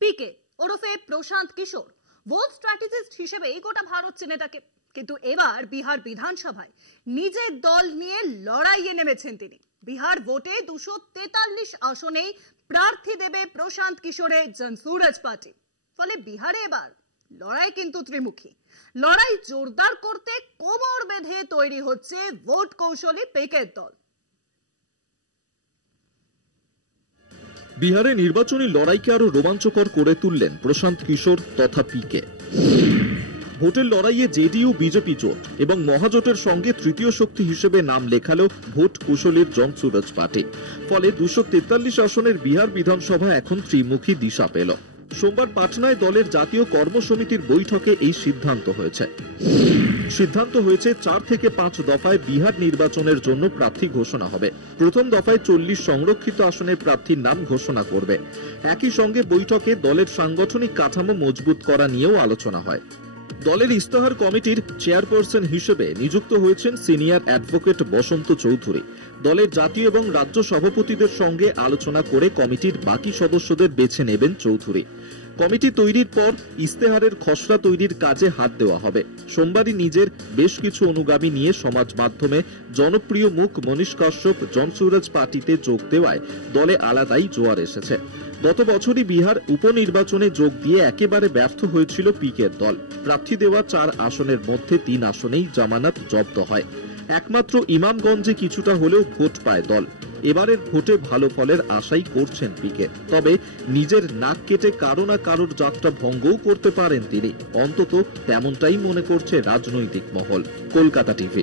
পিকে ওরফে Prashant Kishor vote strategist হিসেবে গোটা ভারত চেনে তাকে। কিন্তু এবার বিহার বিধানসভায় নিজের দল নিয়ে লড়াইয়ে নেমেছেন তিনি। বিহার ভোটে 243 আসনেই প্রার্থী দেবে প্রশান্ত কিশোরের জনসুরাজ পার্টি। ফলে বিহারে এবার লড়াই কিন্তু ত্রিমুখী। লড়াই জোরদার করতে কোমর বেঁধে তৈরি হচ্ছে ভোট কৌশলী পেকের দল। বিহারে নির্বাচনী লড়াইকে আরো রোমাঞ্চকর করে তুললেন প্রশান্ত কিশোর তথা পিকে। ভোটের লড়াইয়ে জেডিইউ বিজেপি জোট এবং মহাজোটের সঙ্গে তৃতীয় শক্তি হিসেবে নাম লেখালো ভোট কুশলীর জনসুরাজ পার্টি। ফলে 243 আসনের বিহার বিধানসভা এখন ত্রিমুখী দিশা পেল। সোমবার পাটনায় দলের জাতীয় কর্মসমিতির বৈঠকে এই সিদ্ধান্ত হয়েছে। 4 থেকে 5 দফায় বিহার নির্বাচনের জন্য প্রার্থী ঘোষণা হবে। প্রথম দফায় 40 সংরক্ষিত আসনের প্রার্থীর নাম ঘোষণা করবে। একই সঙ্গে বৈঠকে দলের সাংগঠনিক কাঠামো মজবুত করা নিয়েও আলোচনা হয়। দলের ইস্তাহার কমিটির চেয়ারপারসন হিসেবে নিযুক্ত হয়েছেন সিনিয়র অ্যাডভোকেট বসন্ত চৌধুরী। দলের জাতীয় এবং রাজ্য সভাপতিদের সঙ্গে আলোচনা করে কমিটির বাকি সদস্যদের বেছে নেবেন চৌধুরী। কমিটি তৈরির পর ইস্তেহারের খসড়া তৈরির কাজে হাত দেওয়া হবে। সোমবারই নিজের বেশ কিছু অনুগামী নিয়ে সমাজ মাধ্যমে জনপ্রিয় মুখ মনীষ কাশ্যপ জনসুরাজ পার্টিতে যোগ দেওয়ায় দলে আলাদাই জোয়ার এসেছে। গত বছরই বিহার উপনির্বাচনে যোগ দিয়ে একেবারে ব্যর্থ হয়েছিল পিকের দল। প্রার্থী দেওয়া 4 আসনের মধ্যে 3 আসনেই জামানত জব্দ হয়। একমাত্র ইমামগঞ্জে কিছুটা হলেও ভোট পায় দল। এবারের ভোটে ভালো ফলের আশাই করছেন পিকে। তবে নিজের নাক কেটে কারো না কারোর যাত্রা ভঙ্গও করতে পারেন তিনি। অন্তত তেমনটাই মনে করছে রাজনৈতিক মহল। কলকাতা টিভি।